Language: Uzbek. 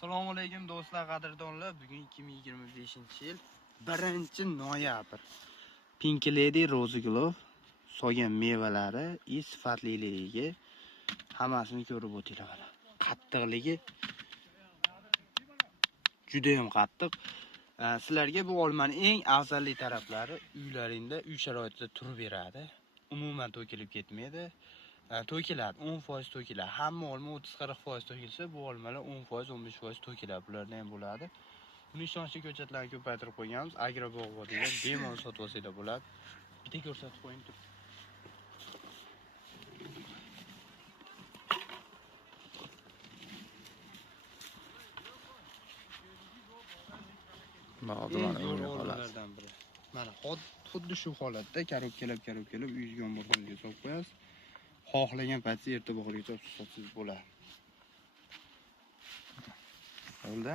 Assalomu alaykum do'stlar, qadrdonlar. Bugun 2025-yil 1-noyabr. Pink Lady Rose Glove so'ygan mevalari sifatliligi hammasini ko'rib o'tinglar. Qattiqligi juda ham qattiq. Sizlarga bu olmaning eng afzalli taraflari uylaringda, uy sharoitida turib beradi. Umuman to'kilib ketmaydi. To'kiladi, 10% to'kiladi. Hamma olma 30-40% to'kilsa, bu olmalar 10%, 15% to'kiladi. Bularda ham bo'ladi. Buni ishonchli ko'chatlarni ko'paytirib qo'yganmiz. Agrobog'dan bemalol sotib olsanglar bo'ladi. Bitta ko'rsatib qo'ying tur. Mana biri. Mana xuddi shu holatda karobkalab uyingizga omborxonaga solib qo'yasiz. Xohlagan paytda erta bahorgacha sotsangiz bo'ladi. Bo'ldi?